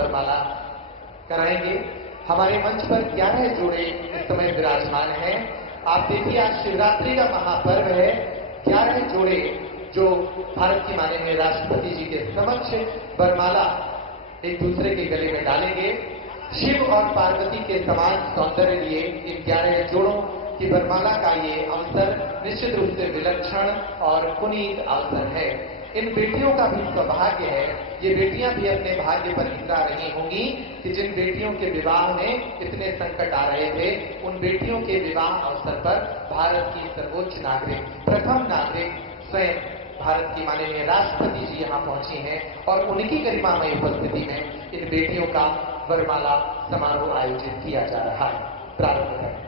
वरमाला कराएंगे। हमारे मंच पर 11 जोड़े इस समय विराजमान हैं। आप देखिए, आज शिवरात्रि का महापर्व है। 11 जोड़े जो भारत की माननीय राष्ट्रपति जी के समक्ष वरमाला एक दूसरे के गले में डालेंगे। शिव और पार्वती के समान सौंदर्य लिए इन 11 जोड़ों की वरमाला का ये अवसर निश्चित रूप से विलक्षण और पुनीत अवसर है। इन बेटियों का भी सौभाग्य है, ये बेटियां भी अपने भाग्य पर इतरा रही होंगी कि जिन बेटियों के विवाह में इतने संकट आ रहे थे, उन बेटियों के विवाह अवसर पर भारत की सर्वोच्च नागरिक, प्रथम नागरिक स्वयं भारत की माननीय राष्ट्रपति जी यहाँ पहुंची हैं और उनकी गरिमामय उपस्थिति में इन बेटियों का वरमाला समारोह आयोजित किया जा रहा है। प्रारंभ करें।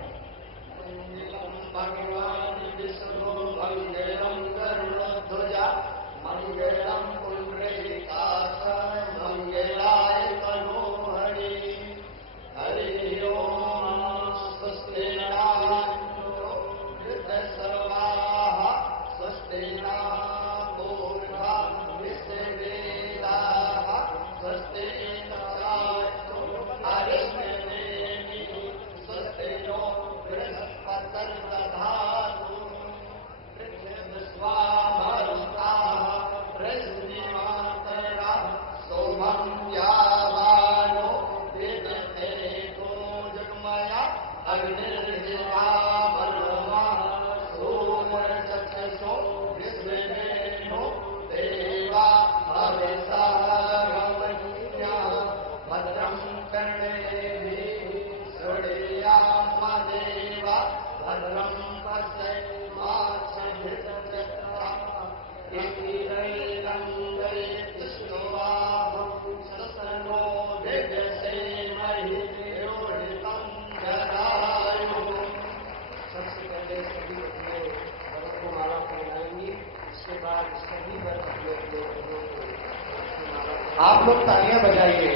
आप लोग तालियां बजाइए,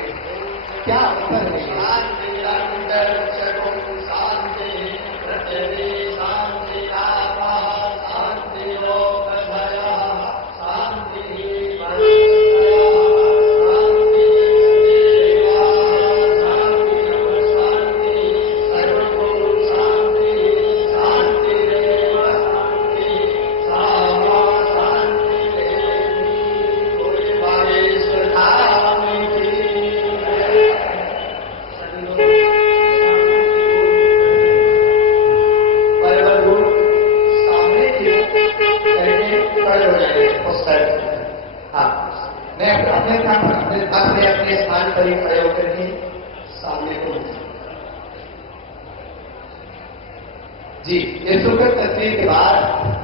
क्या अवसर है। अपने स्थान पर ही खड़े होकर के सामने को जी, ये सुखद तस्वीर के बाद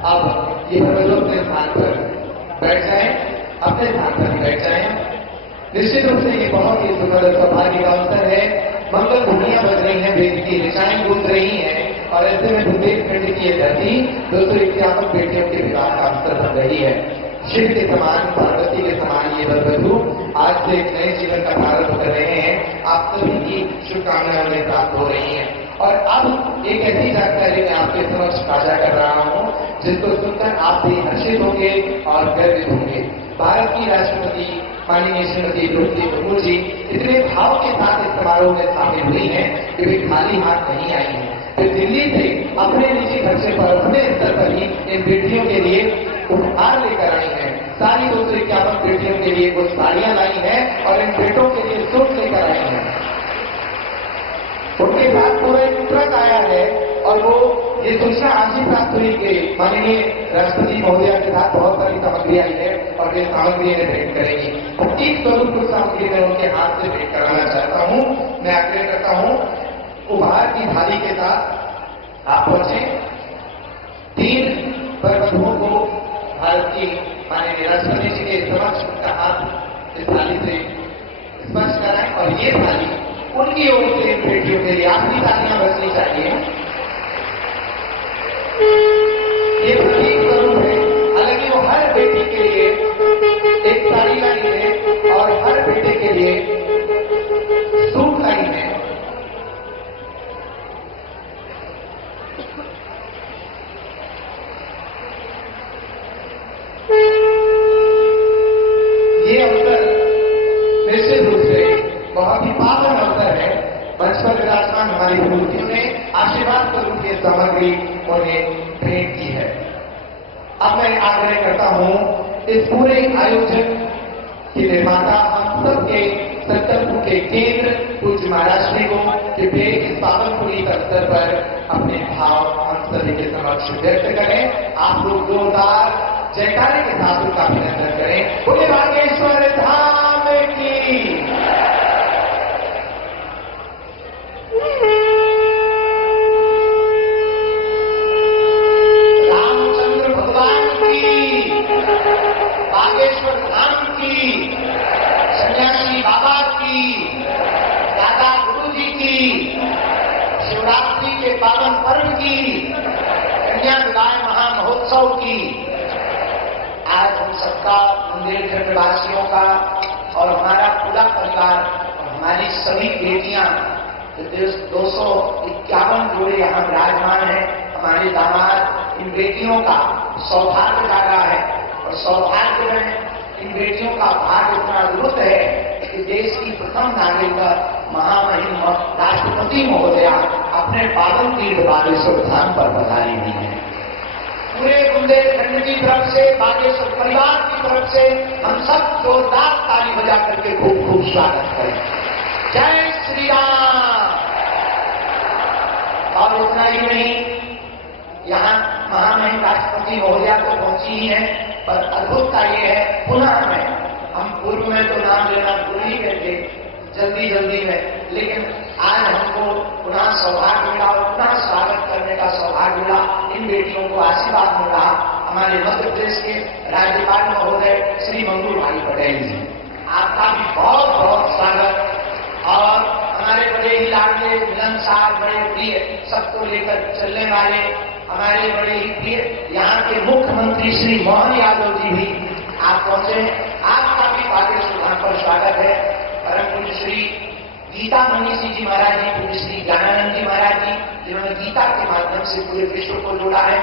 अब ये लोग अपने स्थान पर बैठ जाएं, अपने स्थान पर ही बैठ जाएं। निश्चित रूप से ये बहुत ही सुखद सौभाग्य का अवसर है। मंगल ध्वनियां बज रही हैं, वेद की ऋचाएं गूंज रही हैं और ऐसे में बुंदेलखंड की ये धरती 251 बेटियों के विवाह का अवसर बन रही है। शिव के समान, पार्वती के समान ये वधू आज से एक नए जीवन का प्रारंभ कर रहे हैं। आप सभी की शुभकामनाएं उन्हें प्राप्त हो रही हैं। और अब एक ऐसी जानकारी मैं आपके समक्ष साझा कर रहा हूं जिसको सुनकर आप भी हर्षित होंगे और गर्वित होंगे। भारत की राष्ट्रपति माननीय श्रीमती द्रौपदी मुर्मू जी इतने भाव के साथ इस समारोह में शामिल हुई हैं कि वे खाली हाथ नहीं आई हैं। वे दिल्ली से अपने निजी खर्चे पर, अपने स्तर पर ही इन बेटियों के लिए उपहार लेकर आई हैं। सारी 251 बेटियों के लिए कुछ साड़ियां लाई हैं और इन बेटों के लिए सूट लेकर आई हैं। उनके साथ पूरा एक ट्रक आया है और वो ये सूचना आज ही प्राप्त हुई कि माननीय राष्ट्रपति महोदया के साथ बहुत सारी सामग्री आई है और वे सामग्री इन्हें भेंट करेंगी। 25 स्वरूप कुछ सामग्री मैं उनके हाथ से भेंट कराना चाहता हूं। मैं आग्रह करता हूं, उपहार की थाली के साथ आप पहुंचे। 3 वधुओं को भारत की माननीय राष्ट्रपति जी के समक्ष उनका हाथ इस थाली से स्पर्श कराएं और ये थाली उनकी ओर से बेटियों के लिए आखिरी तालियां बजनी चाहिए। ये प्रतीक स्वरूप है, हालांकि वो हर बेटी के लिए एक साड़ी लाई है और हर बेटे के लिए सूट लाई है। ये अवसर निश्चित रूप से बहुत ही पावन अवसर है। मंच पर विराजमान हमारी मूर्तियों ने आशीर्वाद स्वरूप की सामग्री उन्हें भेंट की है। अब मैं आग्रह करता हूं इस पूरे आयोजन के निर्माता हम सबके संकल्प के केंद्र पूज्य महाराज श्री को कि वे इस पावन पुनीत अवसर पर अपने भाव हम सभी के समक्ष व्यक्त करें। आप लोग जोरदार जयकारे के साथ उनका अभिनंदन करें। बोले बागेश्वर धाम की। रामचंद्र भगवान की, बागेश्वर धाम की, सन्यासी बाबा की, दादा गुरु जी की, शिवरात्रि के पावन पर्व की, कन्या विवाह महामहोत्सव की। आज हम सबका बुंदेलखंड वासियों का और हमारा पूरा परिवार और हमारी सभी बेटियां 251 जोड़े यहाँ विराजमान है। हमारे दामाद इन बेटियों का सौभाग्य जागा है और सौभाग्य में इन बेटियों का भाग्य इतना अद्भुत है कि देश की प्रथम नागरिक महामहिम राष्ट्रपति महोदया अपने पावन तीर्थ बागेश्वर धाम पर पधारी हुई है। पूरे बुंदेलखंड की तरफ से, बागेश्वर परिवार की तरफ से हम सब जोरदार ताली बजा करके खूब खूब स्वागत करें। जय श्री राम। और इतना ही नहीं, यहाँ महामहिम राष्ट्रपति महोदया तो पहुंची ही है, पर अद्भुतता ये है पुनः में हम पूर्व में तो नाम लेना भूल ही गए थे जल्दी में, लेकिन आज हमको पुनः सौभाग्य मिला और पुनः स्वागत करने का सौभाग्य मिला। इन बेटियों को आशीर्वाद मिला हमारे मध्य प्रदेश के राज्यपाल महोदय श्री मंगू भाई पटेल जी। आपका भी बहुत बहुत स्वागत। और हमारे बड़े ही लाडले मिलनसार, बड़े प्रिय, सबको लेकर चलने वाले हमारे बड़े ही प्रिय यहाँ के मुख्यमंत्री श्री मोहन यादव जी भी आप पहुंचे। आपका भी बागेश्वर धाम पर स्वागत है। परम पूज्य श्री गीता मनीषी जी महाराज जी, पूज्य श्री ज्ञानानंद जी महाराज जी, जिन्होंने गीता के माध्यम से पूरे विश्व को जोड़ा है,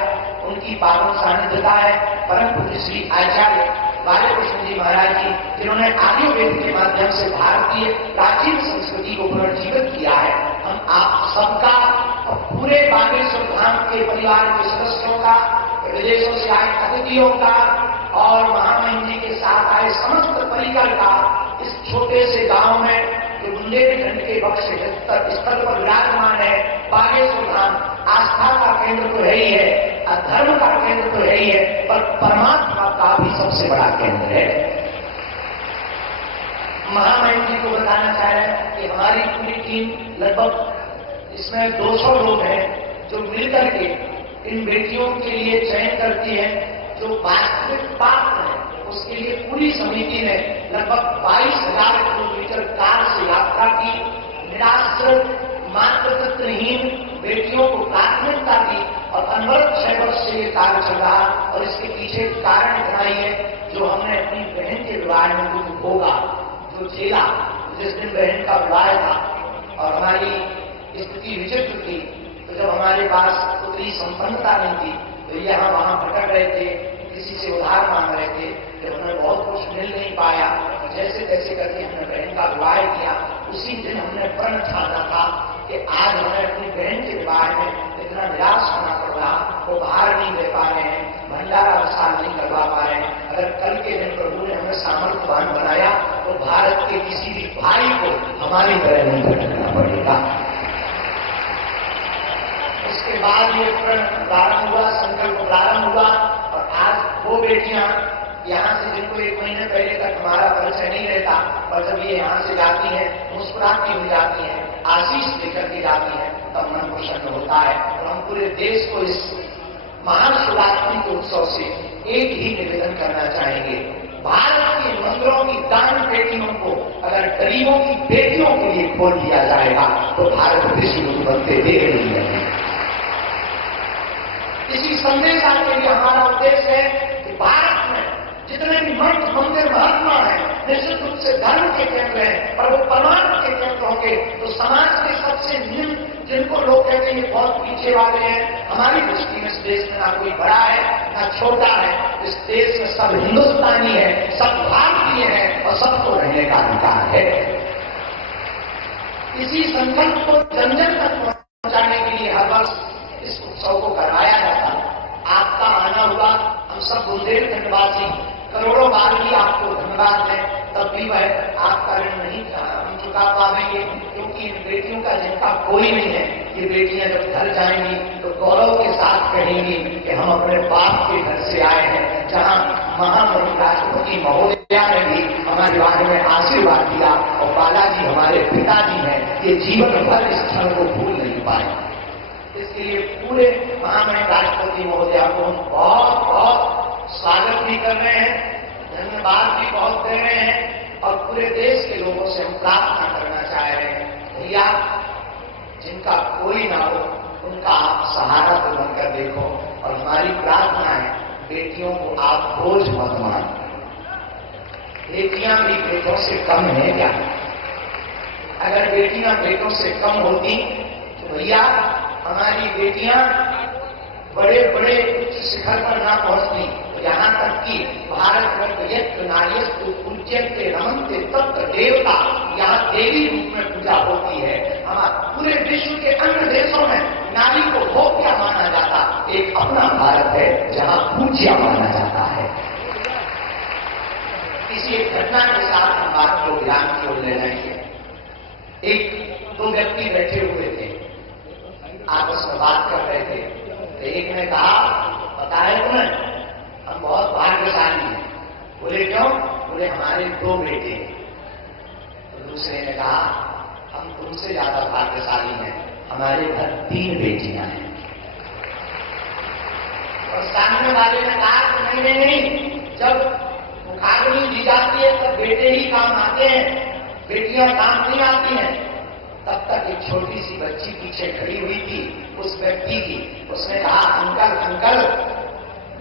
उनकी पावन सानिध्यता है। परम पूज्य श्री आचार्य बालकृष्ण जी महाराज जी, जिन्होंने आर्यवेद के माध्यम से भारतीय प्राचीन संस्कृति को पुनर्जीवित किया है। हम आप सबका और पूरे बागेश्वर धाम के परिवार के सदस्यों का, विदेशों से आए अतिथियों का और महामहिम जी के साथ आए समस्त परिकर का इस छोटे से गांव में जो बुंदेलखंड के बक्स स्थल पर विराजमान है, बागेश्वर धाम आस्था का केंद्र तो है ही है, धर्म का केंद्र तो है ही है, पर परमात्मा का भी सबसे बड़ा केंद्र है। महामहिम जी को बताना चाह रहे हैं कि हमारी पूरी टीम लगभग इसमें 200 लोग हैं जो मिलकर के इन बेटियों के लिए चयन करती है। जो वास्तविक पात्र है उसके लिए पूरी समिति ने लगभग 22,000 किलोमीटर कार से यात्रा की। निराश्रित, मातृत्वहीन बेटियों को प्राथमिकता दी और अनवरत 6 वर्ष से ये कार्य चल रहा। और इसके पीछे कारण इतना ही है जो हमने अपनी बहन के विवाह में जो भोगा, जो झेला, जिस दिन बहन का विवाह था और हमारी स्थिति विचित्र थी, तो जब हमारे पास उतनी संपन्नता नहीं थी तो यहाँ वहां भटक रहे थे, किसी से उधार मांग रहे थे, जब हमें बहुत कुछ मिल नहीं पाया तो जैसे तैसे करके हमने बहन का विवाह किया। उसी दिन हमने प्रण ठाना था कि आज हमें अपनी बहन के विवाह में इतना निराश होना पड़ रहा, वो बाहर नहीं दे पा रहे हैं, भंडारा विशाल नहीं करवा पा रहे हैं। अगर कल के दिन प्रभु ने हमें सामर्थ्यवान बनाया तो भारत के किसी भी भाई को हमारी तरह नहीं भटकना पड़ेगा। उसके बाद ये प्रण प्रारंभ हुआ, संकल्प प्रारंभ हुआ और आज वो बेटियां यहाँ से जिनको 1 महीने पहले तक हमारा परिचय नहीं रहता, और जब ये यहाँ से जाती हैं, मुस्कुराती हुई जाती हैं, आशीष लेकर के जाती हैं, तब मन प्रसन्न होता है। और हम पूरे देश को इस महान शिवरात्रि के उत्सव से एक ही निवेदन करना चाहेंगे, भारत के मंदिरों की दान पेटियों को अगर गरीबों की बेटियों के लिए खोल दिया जाएगा तो भारत विश्व गुरु बनते देख नहीं है। इसी संदेश के लिए हमारा उद्देश्य है कि भारत में जितने भी मठ, मंदिर, महात्मा हैं, निश्चित रूप से धर्म के केंद्र हैं, पर वो परमात्मा के केंद्र होंगे तो समाज के सबसे निम्न, जिनको लोग कहते हैं बहुत पीछे वाले हैं, हमारी दृष्टि में इस देश में ना कोई बड़ा है ना छोटा है। इस देश में सब हिंदुस्तानी है, सब भारतीय हैं और सबको रहने का अधिकार है। इसी संकल्प को जन जन तक पहुंचाने के लिए हर वर्ष इस उत्सव को करवाया जाता। आपका आना हुआ, हम सब बुंदेलखंडवासी करोड़ों बार भी आपको धन्यवाद है, तब भी वह आपका ऋण नहीं हम चुका पाएंगे, क्योंकि इन बेटियों का जिनका कोई नहीं है, ये बेटियां जब घर जाएंगी तो गौरव के साथ कहेंगी कि हम अपने बाप के घर से आए हैं, जहां महामहिम राष्ट्रपति महोदया ने भी हमारे बारे में आशीर्वाद दिया और बालाजी हमारे पिताजी हैं, ये जीवन भर इस क्षण को भूल नहीं पाए। इसके लिए पूरे महामहिम राष्ट्रपति महोदया को हम बहुत बहुत स्वागत भी कर रहे हैं, धन्यवाद भी बहुत दे रहे हैं और पूरे देश के लोगों से हम प्रार्थना करना चाह रहे हैं, भैया जिनका कोई ना हो उनका आप सहारा तो बनकर देखो। और हमारी प्रार्थना है, बेटियों को आप बोझ मत मानो। बेटियां भी बेटों से कम है क्या? अगर बेटियां बेटों से कम होती तो भैया हमारी बेटियां बड़े बड़े उच्च शिखर पर ना पहुंचती, यहां तक कि भारत यज्ञ नार्यस्तु पूज्यन्ते रमन्ते तत्र देवता, यहाँ देवी रूप में पूजा होती है। हमारे पूरे विश्व के अन्य देशों में नारी को भोग्या माना जाता, एक अपना भारत है जहां पूज्या माना जाता है। किसी एक घटना के साथ हम बात को विराम की ओर ले जाएंगे। एक दो व्यक्ति बैठे हुए थे, आपस में बात कर रहे थे, तो एक ने कहा, पता है तुम्हें हम बहुत भाग्यशाली हैं। बोले क्यों? बोले हमारे 2 बेटे हैं। तो दूसरे ने कहा, हम तुमसे ज्यादा भाग्यशाली हैं, हमारे घर 3 बेटियां हैं। और सामने वाले ने कहा, नहीं नहीं नहीं, जब मुखाग्नि दी जाती है तब बेटे ही काम आते हैं, बेटियां काम नहीं आती हैं। तब तक एक छोटी सी बच्ची पीछे खड़ी हुई थी उस व्यक्ति की, उसने कहा, अंकल अंकल,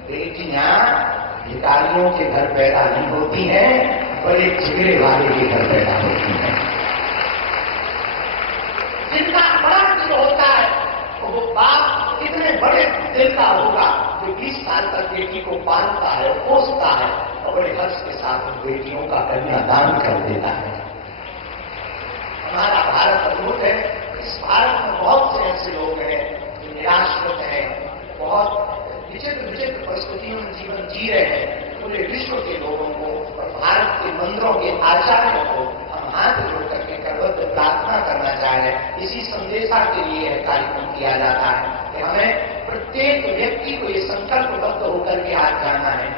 बेटियां भिखारियों के घर पैदा नहीं होती हैं, बड़े झगड़े वाले के घर पैदा होती हैं। जिनका बड़ा दिल होता है वो बाप इतने बड़े दिल का होगा जो 20 साल तक बेटी को पालता है, पोसता है और बड़े हर्ष के साथ उन बेटियों का कन्यादान कर देता है। हमारा भारत अद्भुत है। इस भारत में बहुत से ऐसे लोग हैं जो निराश्रित हैं, बहुत विचित्र विचित्र परिस्थितियों में जीवन जी रहे हैं। पूरे विश्व के लोगों को और भारत के मंदिरों के आचार्यों को हम हाथ जोड़ करके करबद्ध प्रार्थना करना चाह रहे हैं। इसी संदेशा के लिए यह कार्यक्रम किया जाता है कि हमें प्रत्येक व्यक्ति को ये संकल्पबद्ध होकर के आज जाना है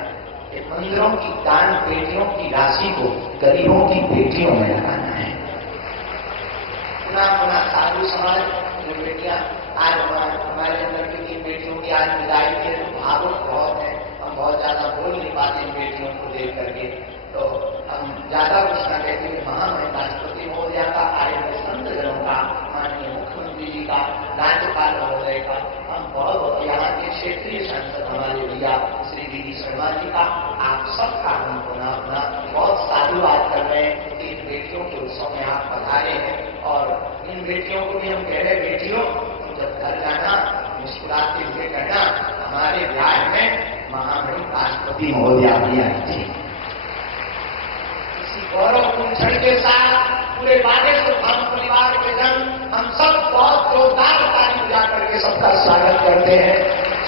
कि मंदिरों की दान पेटियों की राशि को गरीबों की बेटियों में लगाना है। पुनः साधु समाज जो बेटियां आज हमारे अंदर की 3 बेटियों की आज विदाई के भावुक बहुत है, हम बहुत ज्यादा बोल नहीं पाते इन बेटियों को देख करके, तो हम ज्यादा कुछ न कहते हुए महामहिम राष्ट्रपति महोदया का, आए हुए संतजनों का, माननीय मुख्यमंत्री जी का, राज्यपाल महोदय का, हम बहुत यहाँ के क्षेत्रीय सांसद हमारे भैया श्री डी शर्मा जी का, आप सबका हम पुनः बहुत साधुवाद कर रहे हैं कि इन बेटियों के उत्सव में आप पधारे हैं। और इन बेटियों को भी हम कह रहे, बेटियों जब घर जाना मुस्कुराते हुए कहना, हमारे ब्याह में महामहिम राष्ट्रपति महोदया भी आई थी। इसी गौरवपूर्ण क्षण के साथ पूरे बागेश्वर धाम परिवार के जन हम सब बहुत जोरदार ताली बजा करके सबका स्वागत करते हैं,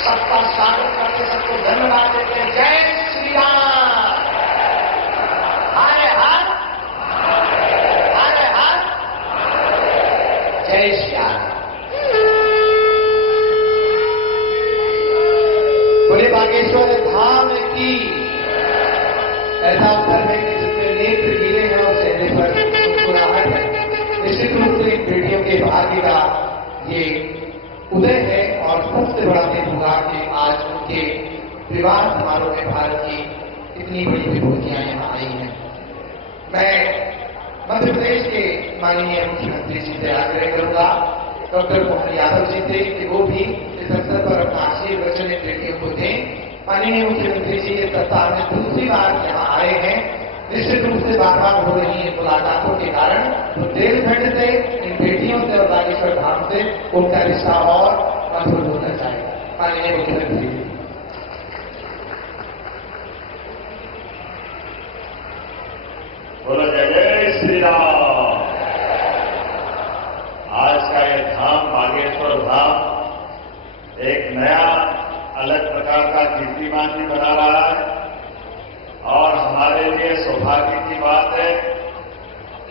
सबका स्वागत करके सबको धन्यवाद देते हैं। जय श्री राम, हरे हर हरे हर, जय श्री राम। बोले बागेश्वर धाम की। ऐसा अवसर है कि जिसमें नेत्र गिरे हैं और चेहरे पर मुस्कुराहट है। निश्चित रूप से इन बेटियों के भाग्य का ये उदय है और सबसे बड़ा दिन होगा कि आज उनके विवाह समारोह में भारत की इतनी बड़ी विभूतियां यहाँ आई हैं। मैं मध्य प्रदेश के माननीय मुख्यमंत्री जी से आग्रह करूंगा, डॉक्टर मोहन यादव जी से, कि वो भी इस अवसर पर अपना आशीर्वचन इन बेटियों को दें। माननीय मुख्यमंत्री जी के प्रस्ताव में दूसरी बार यहाँ आए हैं, निश्चित रूप से बार बार हो रही इन मुलाकातों के कारण तो बुंदेलखंड से, इन बेटियों से और बागेश्वर धाम से उनका रिश्ता और मजबूत होना चाहिए। माननीय मुख्यमंत्री जी, बोलो जय जय श्री राम। अलग प्रकार का कीर्तिमान भी बना रहा है। और हमारे लिए सौभाग्य की बात है,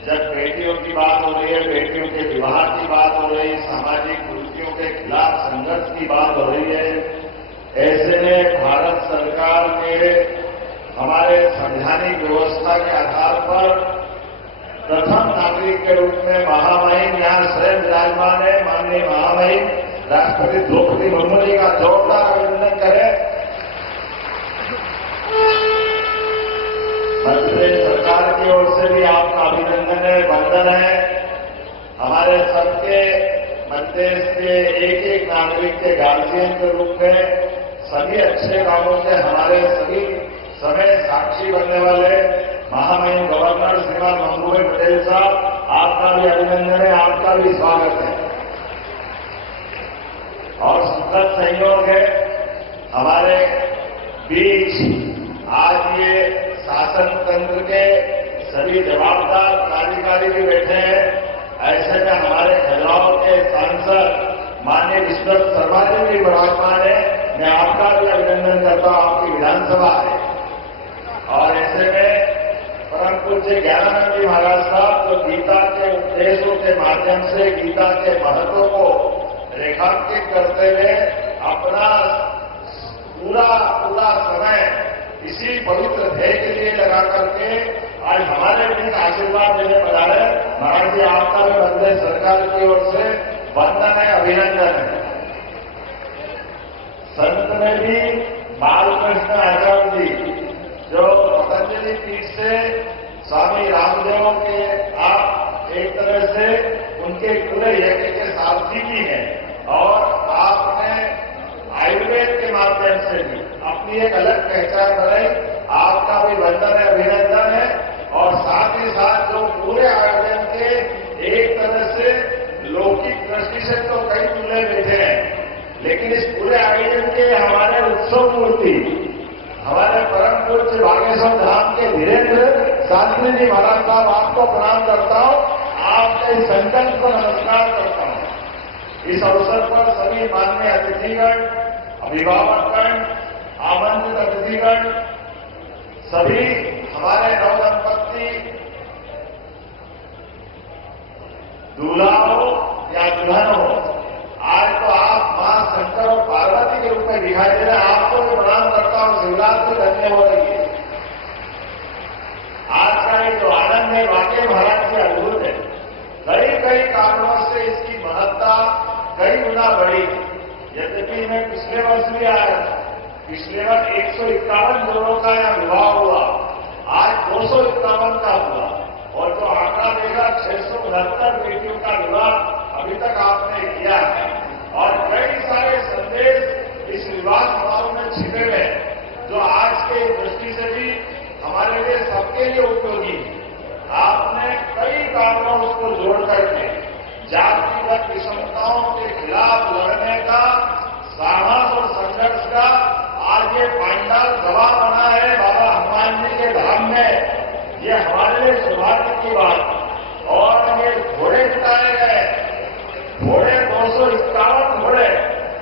जब बेटियों की बात हो रही है, बेटियों के विवाह की बात हो रही है, सामाजिक कुरीतियों के खिलाफ संघर्ष की बात हो रही है, ऐसे में भारत सरकार के हमारे संवैधानिक व्यवस्था के आधार पर प्रथम नागरिक के रूप में महामहिम यहां स्वयं विराजमान है, माननीय महामहिम राष्ट्रपति द्रौपदी मुर्मू जी का जोरदार अभिनंदन करें। मध्य प्रदेश सरकार की ओर से भी आपका अभिनंदन है, वंदन है। हमारे सबके मध्य प्रदेश के एक एक नागरिक के गार्जियन के रूप में सभी अच्छे कामों से हमारे सभी समय साक्षी बनने वाले महामहिम गवर्नर श्रीमान मंगूभाई पटेल साहब, आपका भी अभिनंदन है, आपका भी स्वागत है। और सुखद संयोग है, हमारे बीच आज ये शासन तंत्र के सभी जवाबदार अधिकारी भी बैठे हैं। ऐसे में हमारे खजुराहो के सांसद माननीय विश्वनाथ शर्मा जी भी विराजमान है। मैं आपका भी अभिनंदन करता हूं, आपकी विधानसभा है। और ऐसे में परम पूज्य ज्ञानानंद जी महाराज साहब जो गीता के उपदेशों के माध्यम से गीता के महत्व को रेखांकित करते हुए अपना पूरा समय इसी पवित्र ध्येय के लिए लगा करके आज हमारे बीच आशीर्वाद देने पधारे। महाराज जी, आपका भी बंदे सरकार की ओर से वंदन है, अभिनंदन है। संत में भी बालकृष्ण आचार्य जी जो पतंजलि पीठ से स्वामी रामदेव के आप एक तरह से उनके पूरे यज्ञ के सारथी भी हैं और आपने आयुर्वेद के माध्यम से भी अपनी एक अलग पहचान बनाई। आपका भी वंदन है, अभिनंदन है। और साथ ही साथ जो पूरे आयोजन के एक तरह से लौकिक दृष्टि से तो कई दूल्हे बैठे हैं, लेकिन इस पूरे आयोजन के हमारे उत्सव मूर्ति हमारे परम पूज्य बागेश्वर धाम के धीरेन्द्र शास्त्री जी महाराज साहब, आपको प्रणाम करता हूं, आपके संकल्प को नमस्कार करता हूं। इस अवसर पर सभी माननीय अतिथिगण, अभिभावकगण, आमंत्रित अतिथिगण, सभी हमारे नवदंपति दूल्हा हो या दुल्हन हो, आज तो आप मां शंकर और पार्वती के रूप में दिखाई दे रहे हैं। आपको भी प्रणाम करता हूं, शिवरात्रि धन्य हो रही है। आज का ये जो आनंद है वाकई महाराज की अद्भुत है। कई कारणों से इसकी महत्ता कई गुना बढ़ी। यद्यपि मैं पिछले वर्ष भी आया था, पिछले वर्ष 151 जोड़ों का यहां विवाह हुआ, आज 251 का हुआ और जो आंकड़ा देगा 669 बेटियों का विवाह अभी तक आपने किया है। और कई सारे संदेश इस विवाह समारोह में छिपे हुए हैं जो आज के दृष्टि से भी हमारे लिए सबके लिए उपयोगी है। आपने कई कारणों उसको जोड़ करके जातिगत विषमताओं के खिलाफ लड़ने का साहस और संघर्ष का आज ये पांडाल गवाह बना है बाबा हनुमान जी के धाम में। ये हमारे लिए सौभाग्य की बात। और ये घोड़े जिताए गए, घोड़े 251 घोड़े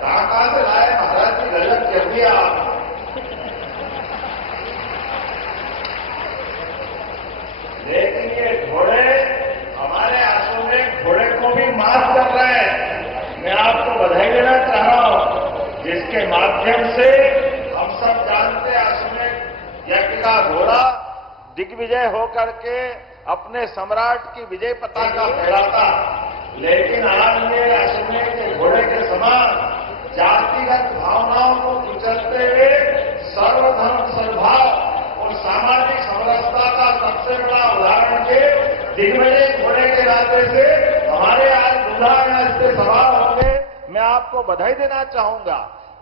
कहां से लाए महाराज जी, गजब कर दिया आप। लेकिन ये घोड़े हमारे आंसू में घोड़े को भी माफ कर रहे हैं। मैं आपको बधाई देना चाह रहा हूं, जिसके माध्यम से हम सब जानते हैं अश्वमेध यज्ञ का घोड़ा दिग्विजय होकर के अपने सम्राट की विजय पताका फहराता। लेकिन आज में अश्वमेध के घोड़े के समान जातिगत भावनाओं को कुचलते हुए सर्वधर्म सद्भाव और सामाजिक समरसता का सबसे बड़ा उदाहरण के दिग्विजय घोड़े के नाते से हमारे आज दूल्हा यहाँ इस पे सवाल होंगे। मैं आपको बधाई देना चाहूंगा।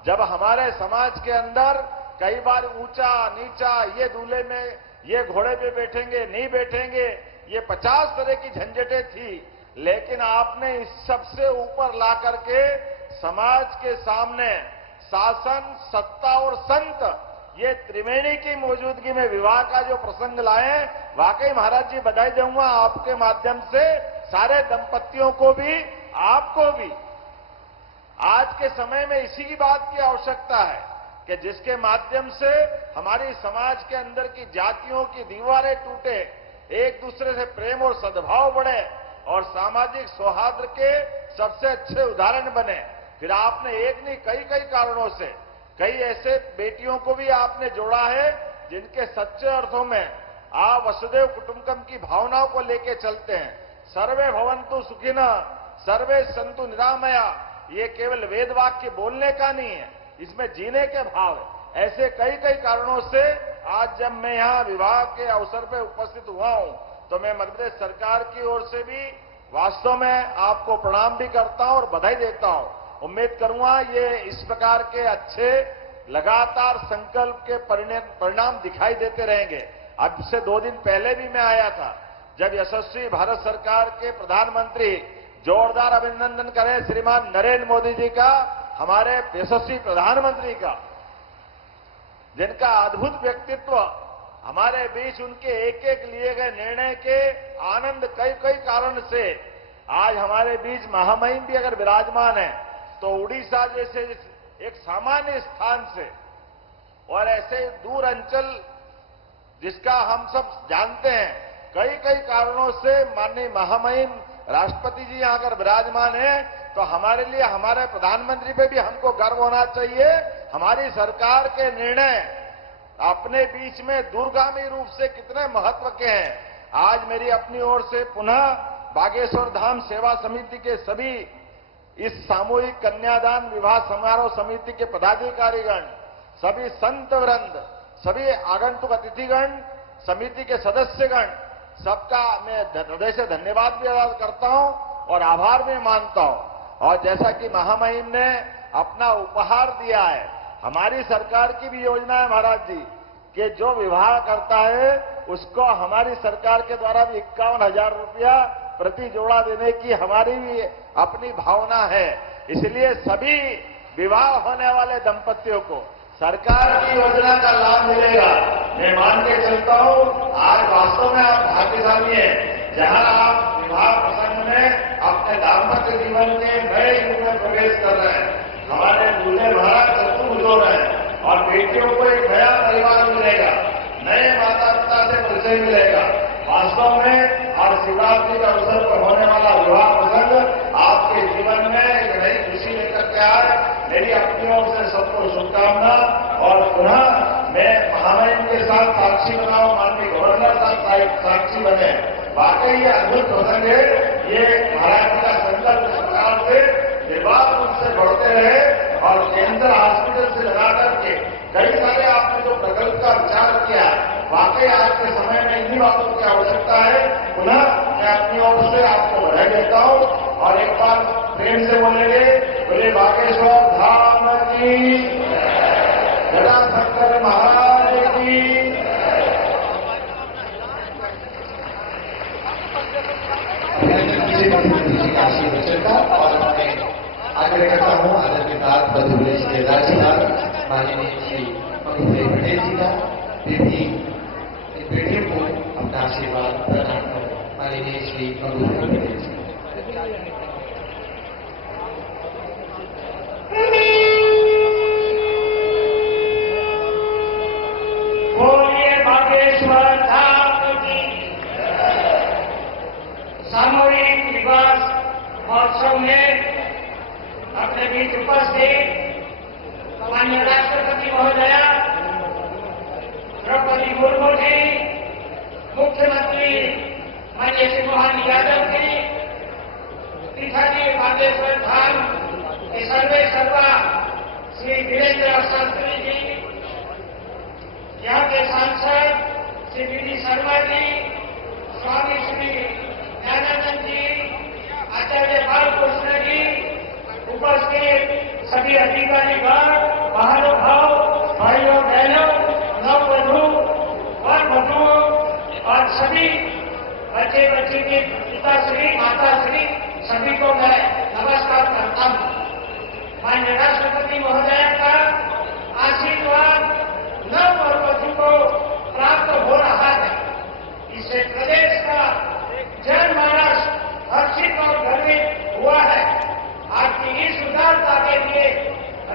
जब हमारे समाज के अंदर कई बार ऊंचा नीचा, ये दूल्हे में ये घोड़े पे बैठेंगे नहीं बैठेंगे, ये 50 तरह की झंझटें थी, लेकिन आपने इस सबसे ऊपर ला करके समाज के सामने शासन, सत्ता और संत, ये त्रिवेणी की मौजूदगी में विवाह का जो प्रसंग लाए, वाकई महाराज जी बधाई दूंगा आपके माध्यम से सारे दंपतियों को भी, आपको भी। आज के समय में इसी की बात की आवश्यकता है। कि जिसके माध्यम से हमारी समाज के अंदर की जातियों की दीवारें टूटे, एक दूसरे से प्रेम और सद्भाव बढ़े और सामाजिक सौहार्द के सबसे अच्छे उदाहरण बने। फिर आपने एक नहीं कई कारणों से कई ऐसे बेटियों को भी आपने जोड़ा है जिनके सच्चे अर्थों में आप वसुदेव कुटुंबकम की भावनाओं को लेके चलते हैं। सर्वे भवन्तु सुखिनः, सर्वे सन्तु निरामया, ये केवल वेद वाक्य बोलने का नहीं है, इसमें जीने के भाव है। ऐसे कई कारणों से आज जब मैं यहां विवाह के अवसर पर उपस्थित हुआ हूं तो मैं मध्य प्रदेश सरकार की ओर से भी वास्तव में आपको प्रणाम भी करता हूं और बधाई देता हूं। उम्मीद करूंगा ये इस प्रकार के अच्छे लगातार संकल्प के परिणाम दिखाई देते रहेंगे। अब से 2 दिन पहले भी मैं आया था जब यशस्वी भारत सरकार के प्रधानमंत्री, जोरदार अभिनंदन करें श्रीमान नरेंद्र मोदी जी का, हमारे यशस्वी प्रधानमंत्री का, जिनका अद्भुत व्यक्तित्व, हमारे बीच उनके एक लिए गए निर्णय के आनंद कई कारण से आज हमारे बीच महामहिम भी अगर विराजमान है तो उड़ीसा जैसे एक सामान्य स्थान से और ऐसे दूर अंचल जिसका हम सब जानते हैं, कई कारणों से माननीय महामहिम राष्ट्रपति जी यहां अगर विराजमान है तो हमारे लिए, हमारे प्रधानमंत्री पे भी हमको गर्व होना चाहिए। हमारी सरकार के निर्णय अपने बीच में दूरगामी रूप से कितने महत्व के हैं। आज मेरी अपनी ओर से पुनः बागेश्वर धाम सेवा समिति के सभी इस सामूहिक कन्यादान विवाह समारोह समिति के पदाधिकारीगण, सभी संत वृंद, सभी आगंतुक अतिथिगण, समिति के सदस्यगण, सबका मैं हृदय से धन्यवाद भी अदा करता हूं और आभार भी मानता हूं। और जैसा कि महामहिम ने अपना उपहार दिया है, हमारी सरकार की भी योजना है महाराज जी कि जो विवाह करता है उसको हमारी सरकार के द्वारा भी 51,000 रुपया प्रति जोड़ा देने की हमारी भी अपनी भावना है। इसलिए सभी विवाह होने वाले दंपतियों को सरकार की योजना का लाभ मिलेगा। मैं मान के चलता हूं आज वास्तव में आप भाग्यशाली हैं जहां आप विवाह प्रसंग में अपने दाम्पत्य जीवन के नए युग में प्रवेश कर रहे हैं। हमारे दूल्हे महाराज चतुर्भुज हो रहे हैं और बेटियों को एक नया परिवार मिलेगा, नए माता पिता से परिचय मिलेगा। वास्तव में हर शिवरात्रि के अवसर पर होने वाला विवाह प्रसंग आपके जीवन में एक नई खुशी लेकर के आए। मेरी अपनी ओर से सबको शुभकामना और पुनः मैं महामहिम के साथ साक्षी बनाऊं, माननीय गवर्नर साहब साक्षी बने। वाकई ये अद्भुत प्रसंग है। ये महाराज जी का संकल्प सरकार से विवाह उनसे बढ़ते रहे और कैंसर हॉस्पिटल से लगा करके कई सारे आपने जो प्रकल्प का विचार किया, वाकई आज के समय में इन्हीं बातों की आवश्यकता है। पुनः मैं अपनी ओर से आपको बधाई देता हूं और एक बार प्रेम से बोलेंगे, बोले बागेश्वर धाम की, गदा शंकर महाराज की। और आग्रह करता हूं आदर के साथ बधुले रिश्तेदार जी का, माननीय श्री मधुभाई पटेल जी का बेटियों को अपना आशीर्वाद प्रदान करें। माननीय श्री मधुभाई पटेल जी। बोलिए बागेश्वर धाम की। सामूहिक विवाह महोत्सव में अपने बीच उपस्थित माननीय राष्ट्रपति महोदया द्रौपदी मुर्मू जी, मुख्यमंत्री माननीय श्री मोहन यादव जी, पीठाधीश बागेश्वर धाम के सर्वे सर्वा श्री वीरेंद्र शास्त्री जी, यहाँ के सांसद श्री वी.डी. शर्मा जी, स्वामी श्री ज्ञानानंद जी, आचार्य बालकृष्ण जी, उपस्थित सभी अधिकारीगण, महानुभाव, भाइयों बहनों, नववधू और वधु और सभी बच्चे के पिताश्री, माताश्री, सभी को मैं नमस्कार करता हूं। माननीय राष्ट्रपति महोदय का आशीर्वाद नव और वधु को प्राप्त हो रहा है। इससे प्रदेश का जनमानस हर्षित और गर्वित हुआ है। आपकी इस उदारता के लिए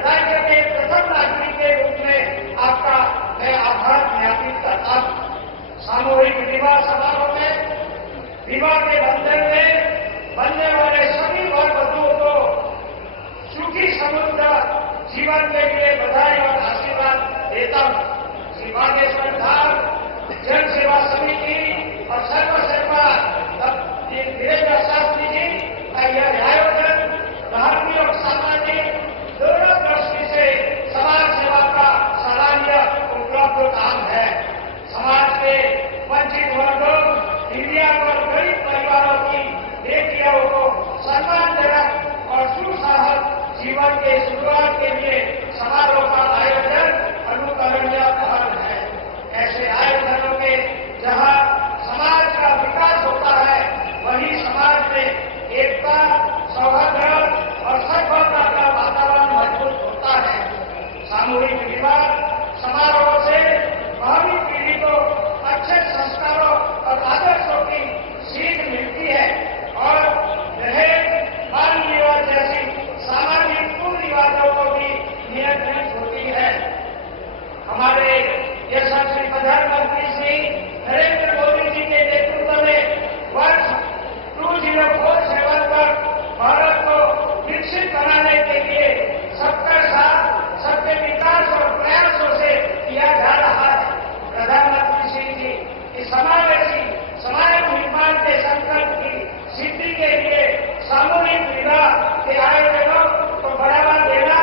राज्य के प्रथम नागरिक के रूप में आपका मैं आभार ज्ञापित करता हूं। सामूहिक विवाह समारोह में विवाह के बंधन में बनने वाले सभी वर वधुओं को सुखी समृद्ध जीवन के लिए बधाई और आशीर्वाद देता हूं। श्री बागेश्वर धाम जन सेवा समिति और सर्वसेवा वीरेंद्र शास्त्री जी का यह आयोजन धार्मिक और सामाजिक दोनों दृष्टि से समाज सेवा का सराहनीय उपलब्ध काम है। समाज के वंचित वर्गों, दिव्यांग और गरीब परिवारों की बेटियों को सम्मानजनक और सुसाहस जीवन के शुरुआत के लिए समारोह का आयोजन अनुकरणीय पहल है। ऐसे आयोजनों में जहां समाज का विकास होता है, वहीं समाज में एकता, सौहार्द और सद्भावना का वातावरण मजबूत होता है। सामूहिक विवाह समारोह से भावी पीढ़ी को अच्छे संस्कारों और आदर्शों की सीख मिलती है और दहेज, बाल विवाह जैसी सामाजिक कुरीतियों को भी नियंत्रित होती है। हमारे यशस्वी प्रधानमंत्री श्री नरेंद्र मोदी जी के नेतृत्व में वर्ष 2047 तक भारत को विकसित बनाने के लिए सबका साथ, सबके विकास और प्रयासों से किया जा रहा है। प्रधानमंत्री श्री जी इस समावेशी समाज निर्माण के संकल्प की सिद्धि के लिए सामूहिक विवाह के आयोजनों को बढ़ावा देना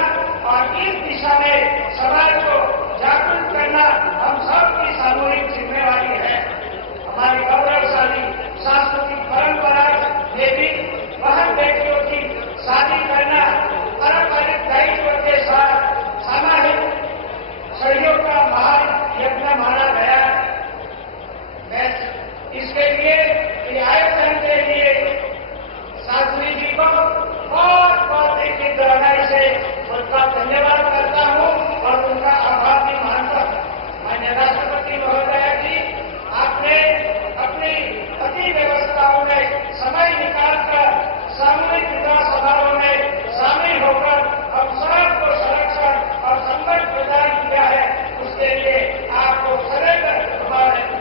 और इस दिशा में समाज को जागरूक करना हम सबकी सामूहिक जिम्मेवारी है। हमारी गौरवशाली सांस्कृतिक परंपरा में भी बहन बेटियों की शादी करना पारंपरिक दायित्व के साथ सामाजिक सहयोग का महान यज्ञ माना गया। मैं इसके लिए आयोजन के लिए शास्त्री जी को बहुत बहुत एक गहराई से उनका धन्यवाद करता हूं और उनका आभार भी मानता हूं। माननीय राष्ट्रपति महोदय जी, आपने अपनी अति व्यवस्थाओं में समय निकालकर सामूहिक विवाह समारोह में शामिल होकर हम सबको संरक्षण और संबंध प्रदान किया है। उसके लिए आपको सदैव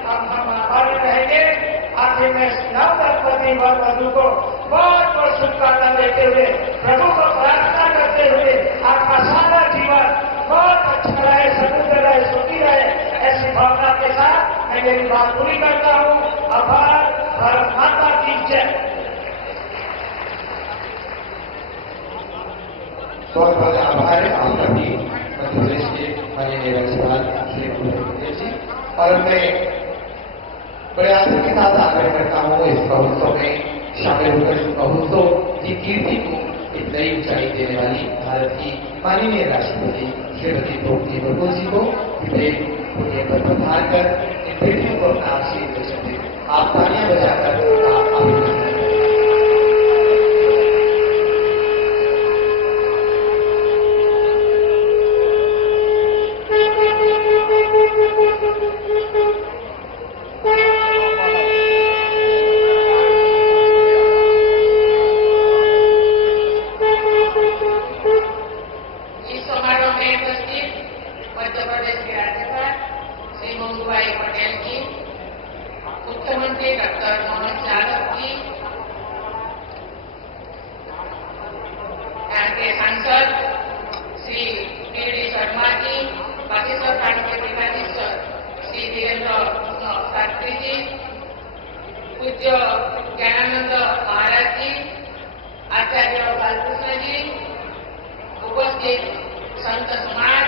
हम आभारी रहेंगे। आखिर में नव दंपति वर वधु को बहुत बहुत शुभकामना देते हुए, प्रभु को प्रार्थना करते हुए आपका सारा जीवन बहुत अच्छा रहे, समृद्ध रहे, सुखी रहे, ऐसी भावना के साथ मैं मेरी बात पूरी करता हूं। आभार। भारत माता की जय। बहुत बहुत आभार है आपका भी मध्य प्रदेश के माननीय राज्यपाल श्री भूपेंद्र जी। और मैं प्रयासों के साथ आग्रह करता हूँ इस महोत्सव में शामिल होकर इस महोत्सव की कीर्ति को एक नई ऊंचाई देने वाली भारत की माननीय राष्ट्रपति श्रीमती द्रौपदी मुर्मू जी को विवेक पर प्रधान कर इन बेटियों को अपना आशीर्वाद दें। आप तालियां बजाकर अभिनंदन। मुख्यमंत्री डॉक्टर मोहन यादव जी, यहाँ के सांसद श्री पी.डी. शर्मा जी, बागेश्वर थाने के जिलाधीशर श्री वीरेंद्र शास्त्री जी, पूज्य ज्ञानानंद महाराज जी, आचार्य बालकृष्ण जी, उपस्थित संत समाज,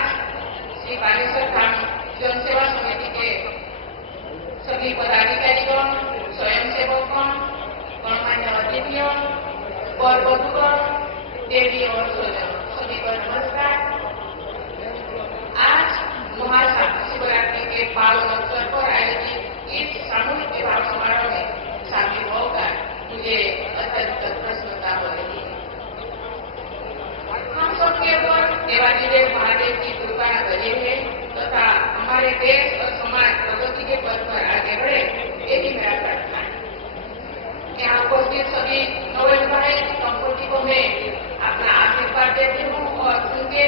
श्री बागेश्वर धाम जन सेवा समिति के सभी पदाधिकारीगण, स्वयंसेवकगण, गणमान्य अतिथियों और बधुगण, देवी और स्वजन, सभी को नमस्कार। आज महाशिवरात्रि के पावन अवसर पर आयोजित इस सामूहिक विवाह समारोह में शामिल होकर मुझे अत्यंत प्रसन्नता हो रही है। हम सबके ऊपर देवाधिदेव महादेव की कृपा बनी है तथा हमारे देश और समाज प्रगति के पथ पर आगे बढ़े, यही मेरा प्रार्थना है। यहाँ उपस्थित सभी नवविवाहित दंपति को मैं अपना आशीर्वाद देती हूँ और उनके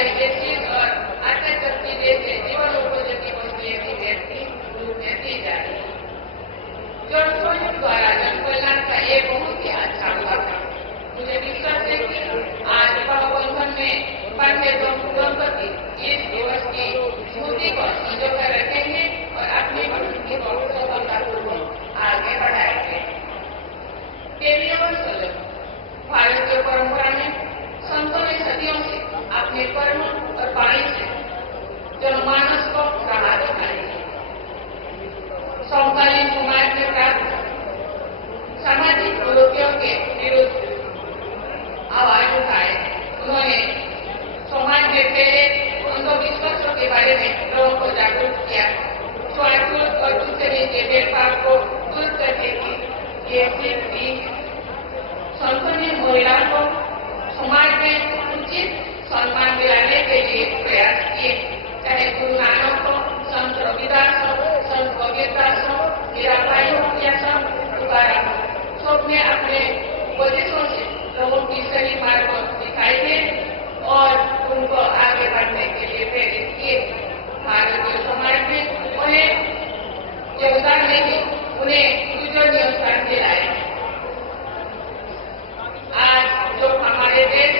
एसिड और आटा चक्की जैसे जीवन उपयोगी वस्तुएं भी व्यक्ति रूप में दी जा रही है। जन सहयोग द्वारा जन कल्याण का ये बहुत ही अच्छा हुआ था। मुझे विश्वास है कि आज महाबंधन में पंडित दंपति इस दिवस की स्मृति को संजोकर रखेंगे और अपनी भक्ति को सफलतापूर्वक आगे बढ़ाएंगे। भारतीय परंपरा में संतों ने सदियों से अपने कर्म और वाणी से जनमानस को राह दिखाई है। समकालीन समाज में प्राप्त सामाजिक कुरीतियों के विरुद्ध आवाज उठाए। उन्होंने समाज में फैले अंधविश्वासों के बारे में लोगों को जागरूक किया। स्वार्थी और दूसरे के भेदभाव को दूर करने की ये सीख दी। संतों ने महिलाओं को समाज में उचित सम्मान दिलाने के लिए प्रयास किए। चाहे गुरु नानक हो, संत रविदास हो, संत कबीरदास हो, मीराबाई हो या संत तुकाराम हो, सबने अपने उपदेशों से लोगों की सही मार्ग दिखाई है और उनको आगे बढ़ने के लिए प्रेरित किए। भारतीय समाज में उन्हें योगदान नहीं, उन्हें पूजनीय स्थान दिलाए। आज जो हमारे देश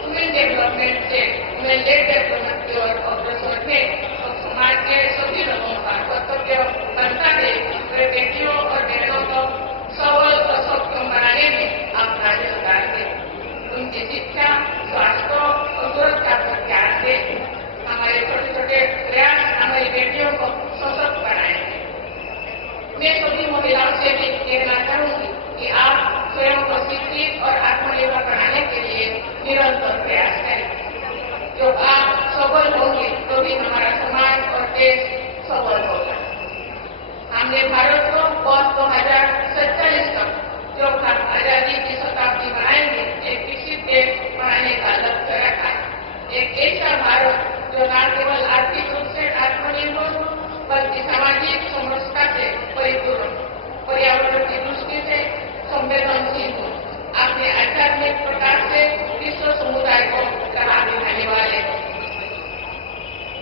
वुमेन डेवलपमेंट से वुमेन लेड डेवलपमेंट की ओर अग्रसर है, तो समाज के सभी लोगों का कर्तव्य बनता है कि बेटियों और बहनों को सबल और सक्षम बनाने में अपना योगदान दें। उनकी शिक्षा, स्वास्थ्य और सुरक्षा पर ध्यान दें। हमारे छोटे छोटे प्रयास हमारी बेटियों को सशक्त बनाएंगे। मैं सभी महिलाओं से भी कहना चाहूंगी कि आप स्वयं को शिक्षित और आत्मनिर्भर बनाने के लिए निरंतर प्रयास करें। जो आप सबल होंगे तो भी हमारा समाज और देश सबल होगा। हमने भारत को वर्ष 2047 तक जो हम आजादी की शताब्दी बनाएंगे, एक विकसित देश बनाने का लक्ष्य रखा है। एक ऐसा भारत जो न केवल आर्थिक रूप से आत्मनिर्भर हो, बल्कि सामाजिक समरसता से परिपूर्ण, पर्यावरण की दृष्टि से संवेदनशील हो, अपने आध्यात्मिक प्रकार से विश्व समुदाय को राह दिखाने वाले।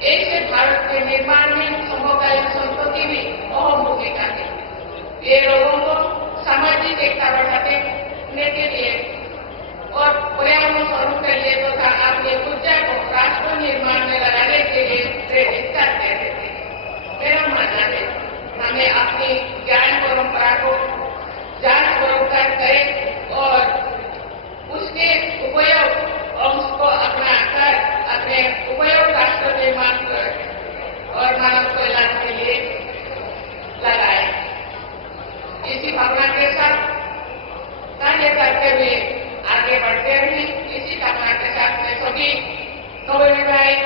ऐसे भारत के निर्माण में समकालीन संतों की भी अहम भूमिका है। ये लोगों को सामाजिक एकता बढ़ाने के लिए और पर्यावरण स्वरूप के लिए तथा अपनी ऊर्जा को राष्ट्र निर्माण में लगाने के लिए प्रेरित करते रहते। मेरा मानना है हमें अपनी ज्ञान परंपरा को जांच पड़ताल करें और उसके उपयोग अंश को अपनाकर अपने उपयोग राष्ट्र निर्माण और मानव कल्याण के लिए लगाए। इसी भावना के साथ कार्य करते हुए आगे बढ़ते रहे। इसी कामना के साथ मैं सभी नवविवाहित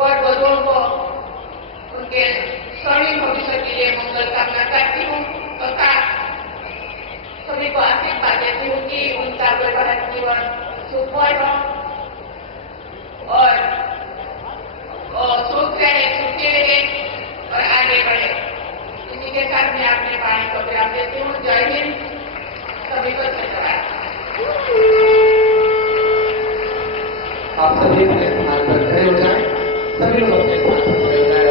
वर वधुओं को उनके स्वर्णिम भविष्य के लिए मंगल कामना करती हूँ तथा सभी को आशीर्वाद देती हूँ कि उनका वैवाहिक जीवन सुखमय हो और सुख रहे, सुखी रहे और आगे बढ़े। इसी के साथ मैं अपने वाणी को विराम देती हूँ। जय हिंद। सभी को धन्यवाद। आप सभी अपने स्थान पर खड़े हो जाएं। सभी लोग अपने स्थान पर खड़े हो जाएं।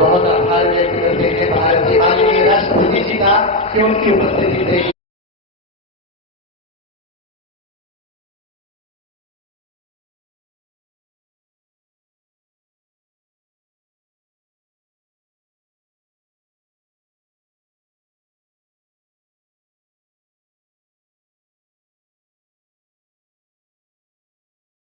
बहुत आभार व्यक्त करते हैं भारत के माननीय राष्ट्रपति जी का कि उनकी उपस्थिति